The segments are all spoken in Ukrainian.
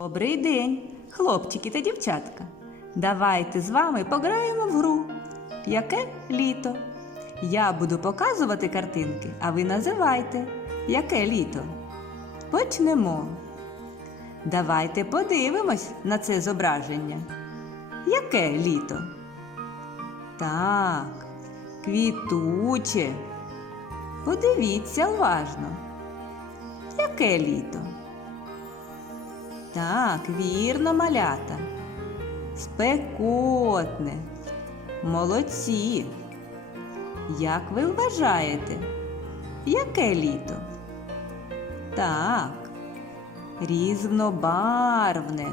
Добрий день, хлопчики та дівчатка. Давайте з вами пограємо в гру. Яке літо? Я буду показувати картинки, а ви називайте, яке літо. Почнемо. Давайте подивимось на це зображення. Яке літо? Так, квітуче. Подивіться уважно. Яке літо? Так, вірно, малята. Спекотне. Молодці. Як ви вважаєте? Яке літо? Так, різнобарвне.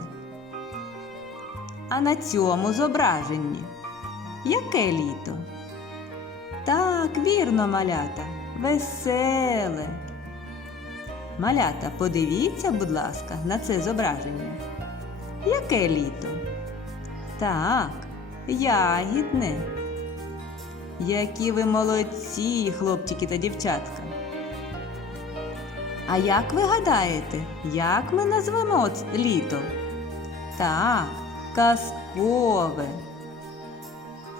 А на цьому зображенні яке літо? Так, вірно, малята, веселе. Малята, подивіться, будь ласка, на це зображення. Яке літо? Так, ягідне. Які ви молодці, хлопчики та дівчатка. А як ви гадаєте, як ми назвемо літо? Так, казкове.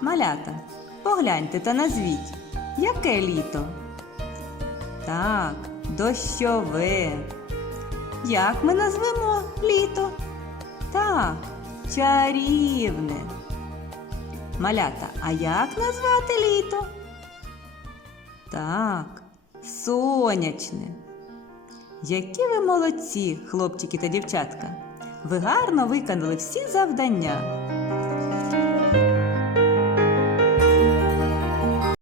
Малята, погляньте та назвіть, яке літо? Так, дощове. Як ми назвемо літо? Так, чарівне. Малята, а як назвати літо? Так, сонячне. Які ви молодці, хлопчики та дівчатка. Ви гарно виконали всі завдання.